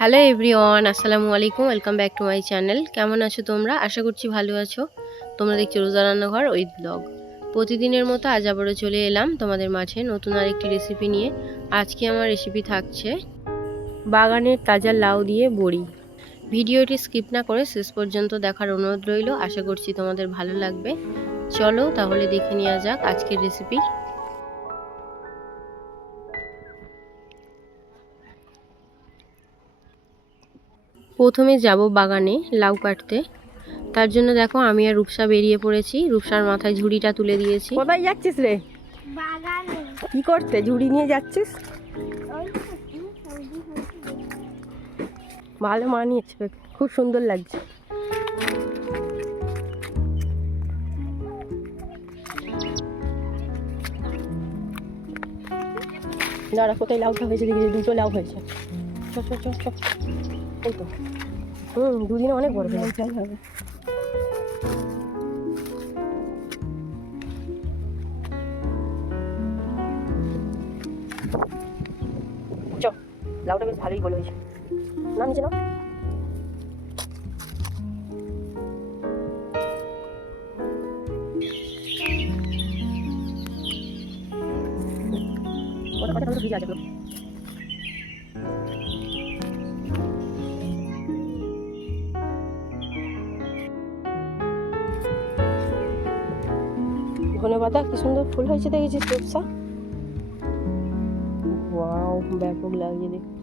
Hello everyone, আসসালামু আলাইকুম। Welcome back to my channel. কেমন আছো তোমরা? আশা করছি ভালো আছো। তোমরা দেখছো রোজা রান্নাঘর উইথ ব্লগ। প্রতিদিনের মতো আজ আবারও চলে এলাম তোমাদের মাঝে নতুন আরেকটি রেসিপি নিয়ে। আজকে আমার রেসিপি থাকছে বাগানের তাজা লাউ দিয়ে বড়ি। ভিডিওটি স্কিপ না করে শেষ পর্যন্ত দেখার অনুরোধ রইল। আশা করছি তোমাদের ভালো লাগবে। চলো তাহলে দেখে নেওয়া যাক আজকের রেসিপি। প্রথমে যাব বাগানে লাউ কাটতে। তার জন্য দেখো আমি আর রূপসা বেরিয়ে পড়েছি। রূপসার মাথায় ঝুড়িটা তুলে দিয়েছি। কোথায় যাচ্ছিস রে? বাগানে। কি করতে ঝুড়ি নিয়ে যাচ্ছিস? ভালো মানিয়েছে, খুব সুন্দর লাগছে। দাঁড়া, কোথায় লাউটা হয়েছে দেখি, দুটো লাউ হয়েছে। চ চ চ চ, এই তো। দুদিনে অনেক বড় লাউটাই হবে। চ, লাউটা বেশ ভালোই বড় হয়েছে। নামছে না? ওটা কত ভিজে আছে। ধনেপাতা কি সুন্দর ফুল হয়েছে দেখেছিস রূপসা? ওয়াও, ব্যাপক লাগছে দেখতে।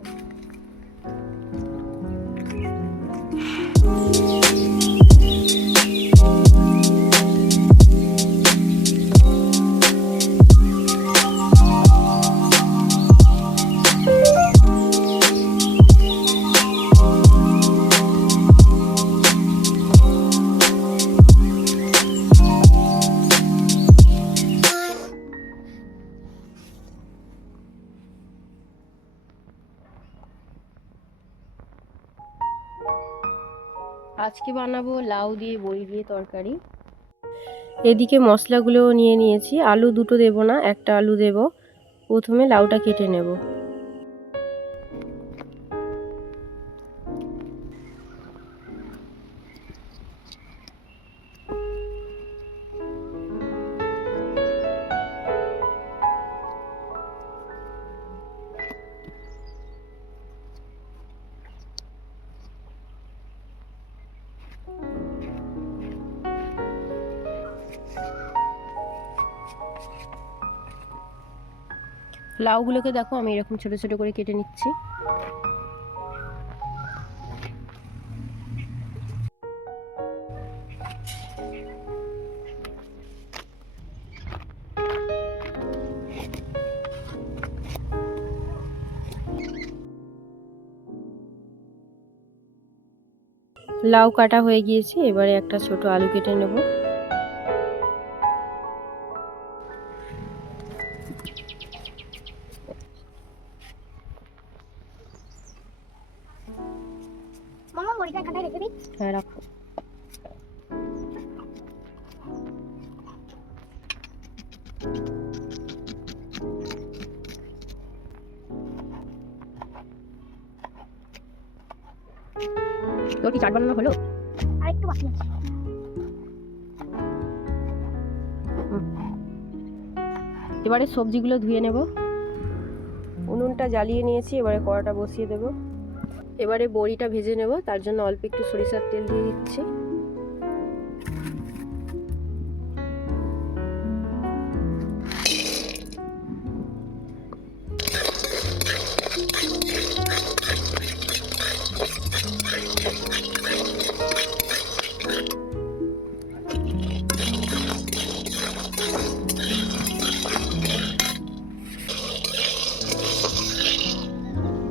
আজকে বানাবো লাউ দিয়ে বড়ি দিয়ে তরকারি। এদিকে মশলাগুলোও নিয়ে নিয়েছি। আলু দুটো দেব না, একটা আলু দেব। প্রথমে লাউটা কেটে নেব। লাউগুলোকে দেখো আমি এরকম ছোট ছোট করে কেটে নিচ্ছি। লাউ কাটা হয়ে গিয়েছে, এবারে একটা ছোট আলু কেটে নেব। হ্যাঁ, রাখো। তোর কি চাট বানানো হলো? আরেকটু বাকি আছে। এবারে সবজিগুলো ধুয়ে নেব। উনুনটা জ্বালিয়ে নিয়েছি, এবারে কড়াটা বসিয়ে দেব। এবারে বড়িটা ভেজে নেব, তার জন্য অল্প একটু সরিষার তেল দিয়ে দিচ্ছি।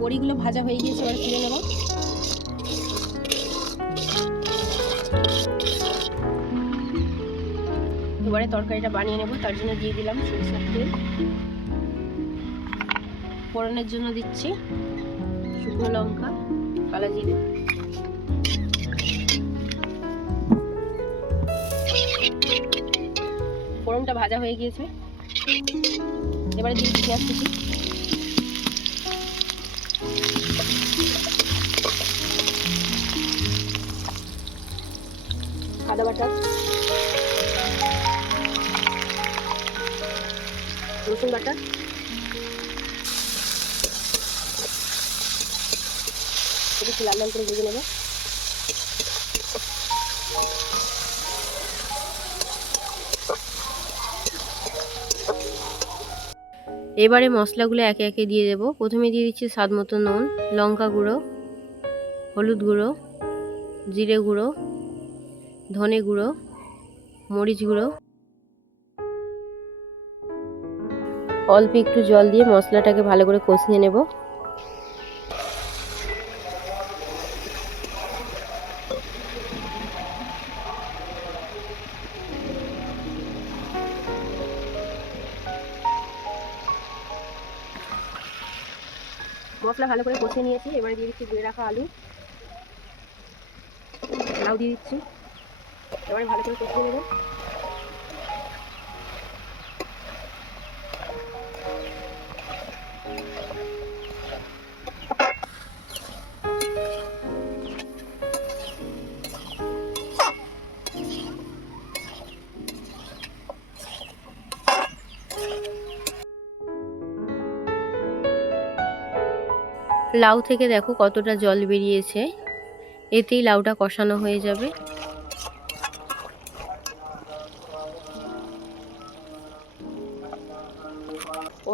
বড়িগুলো ভাজা হয়ে গিয়েছে, এবার তুলে নেব। এবারে তরকারিটা বানিয়ে নেব, তার জন্য দিয়ে দিলাম সরিষার তেল। ফোড়নের জন্য দিচ্ছি শুকনো লঙ্কা, কালো জিরে। ফোড়নটা ভাজা হয়ে গিয়েছে, এবারে দিয়ে পেঁয়াজ কুচি। আদা বাটা, রসুন বাটা, একটু লাল লাল করে ভেজে নেবো। এবারে মশলাগুলো একে একে দিয়ে দেবো। প্রথমে দিয়ে দিচ্ছি স্বাদ মতো নুন, লঙ্কা গুঁড়ো, হলুদ গুঁড়ো, জিরে গুঁড়ো, ধনে গুঁড়ো, মরিচ গুঁড়ো। অল্প একটু জল দিয়ে মশলাটাকে ভালো করে কষিয়ে নেব। মশলা ভালো করে কষিয়ে নিয়েছি। এবারে দিয়ে দিচ্ছি ধুয়ে রাখা আলু, লাউ দিয়ে দিচ্ছি। এবারে ভালো করে কষিয়ে নেব। লাউ থেকে দেখো কতটা জল বেরিয়েছে, এতেই লাউটা কষানো হয়ে যাবে।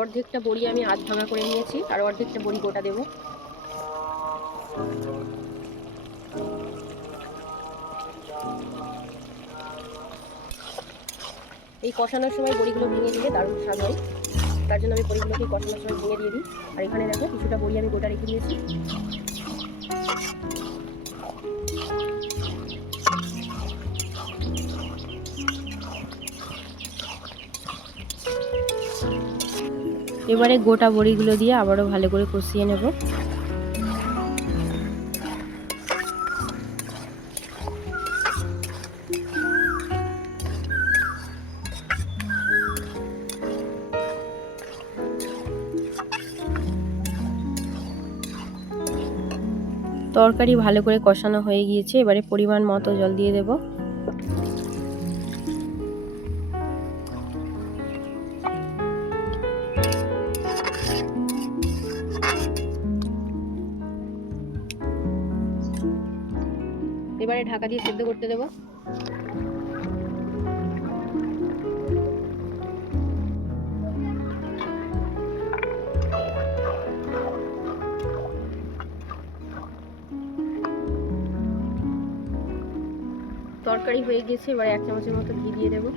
অর্ধেকটা বড়ি আমি আধ ভাঙা করে নিয়েছি, আর অর্ধেকটা বড়ি গোটা দেবো। এই কষানোর সময় বড়িগুলো ভেঙে দিলে দারুণ স্বাদ হয়, তার জন্য আমি বড়িগুলোকে কষানোর সময় ভেঙে দিয়ে দিই। আর এখানে দেখো কিছুটা বড়ি আমি গোটা রেখে দিয়েছি। এবারে গোটা বড়িগুলো দিয়ে আবারও ভালো করে কষিয়ে নেব। তরকারি ভালো করে কষানো হয়ে গিয়েছে, এবারে পরিমাণ মতো জল দিয়ে দেব। এবারে ঢাকা দিয়ে সেদ্ধ করতে দেবো। তরকারি হয়ে গেছে, এবারে 1 চামচের মতো ঘি দিয়ে দেবো।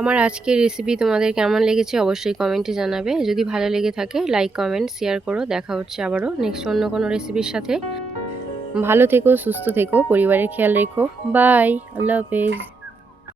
আমার আজকের রেসিপি তোমাদের কেমন লেগেছে অবশ্যই কমেন্টে জানাবে। যদি ভালো লেগে থাকে লাইক, কমেন্ট, শেয়ার করো। দেখা হচ্ছে আবারও নেক্সট অন্য কোনো রেসিপির সাথে। ভালো থেকো, সুস্থ থেকো, পরিবারের খেয়াল রেখো। বাই, আল্লাহ হাফেজ।